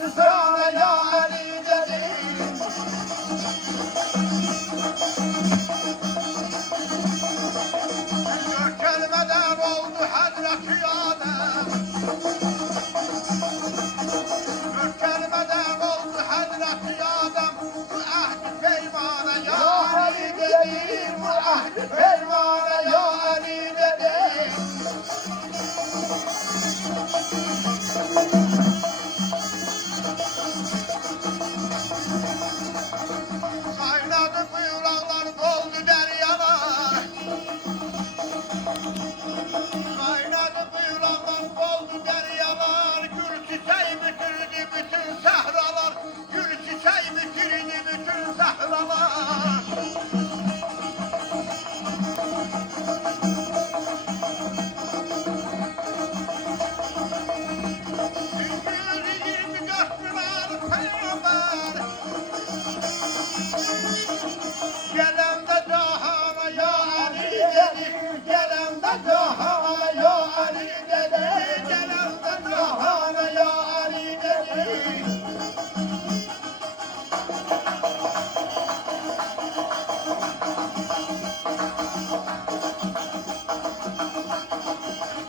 geldi sana ya Ali dedi. Dört kelimeden oldu Hazreti Adem. Dört kelimeden oldu Hazreti Adem. Bu ahd-i peymana ya Ali dedi. Bu ahd-i peymana ya Ali dedi. Kaynadı buyuranlar doldu deryalar. Kaynadı buyuranlar doldu deryalar. Gül çiçeği bitirdi bütün sahralar. Gül çiçeği bitirdi bütün sahralar. Yüzü 24 milyar peygamber. Gelen de cahana ya Ali dedi. Gelen de cahana ya Ali dedi. Gelen de cahana ya Ali dedi.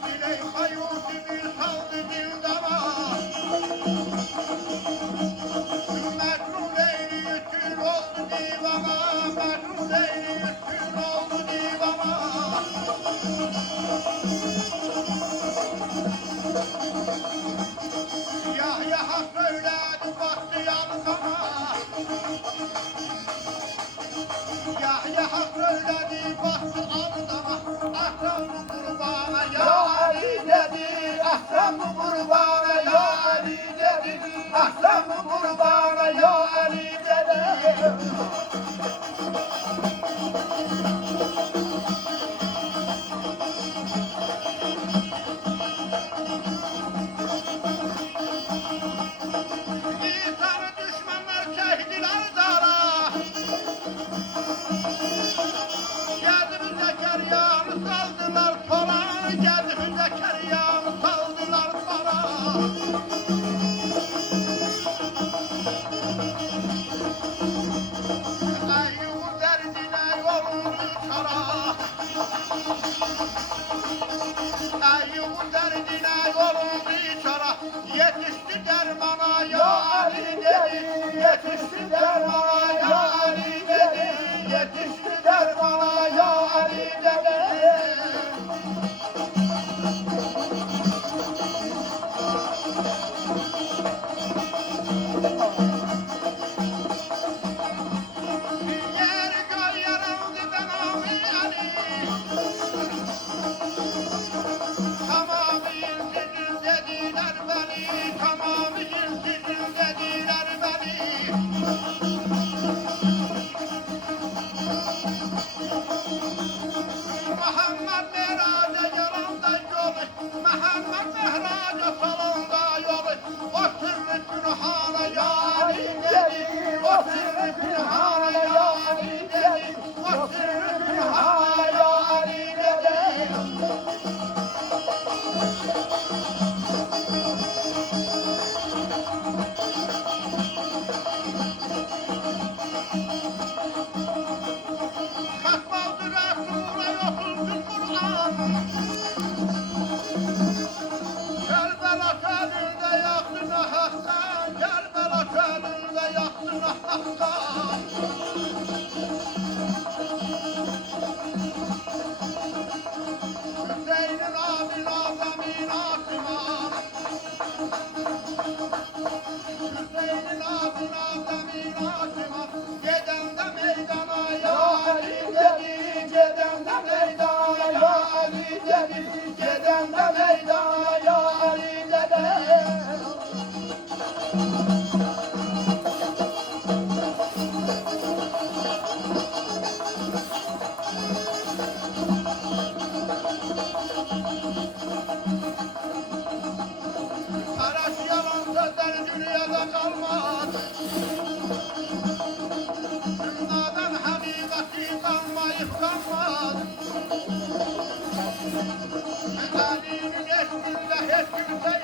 Diley hayuti bir saldı dildana. Mecnun eyli yütün oldu divana. Mecnun eyli yütün oldu divana. Yahya söyledi baktı yankana. Yahya söyledi baktı aldama. Ahsen bu kurbana ya Ali dedi. Ahsen bu kurbana ya Ali dedi. Ahsen bu kurbana ya Ali dedi. İnsanı düşmanlar çektiler dara. Geldi Zekeriya'nı saldılar sola. Geldi Zekeriya'nı saldılar sola. Eyyub'un derdine yolunu çara. Eyyub'un derdine yolunu çara. Yetişti dermana ya Ali dedi. Yetişti dermana ya Ali dedi. Yetişti dermana ya Ali dedi. Yer göl yarıldı ben Ali. Tamamı sizin dediler beni. Tamamı sizin dediler beni. Muhammed Mehraca yolunda yolu. Muhammed Mehraca salonda yolu. O sırrı pünhana ya Ali dedi. O sırrı pünhana ya Ali dedi. O sırrı pünhana ya Ali dedi. Katmazdı Resul'e yoksulsun Kur'an. Kerbela telinde yaktın ahaktan. Kerbela telinde yaktın ahaktan. Hüseyin'in abin azamin asıman. Hüseyin'in abin azamin asıman. Geden de meydana ya Ali dedi. Geden de meydana ya Ali dedi. Geden de meydana ya Ali dedi. Araç yalan sözler dünyada kalmaz. Dünyadan hakikati kalmayıp kalmaz. Ali'nin eşliğinde hiç kimse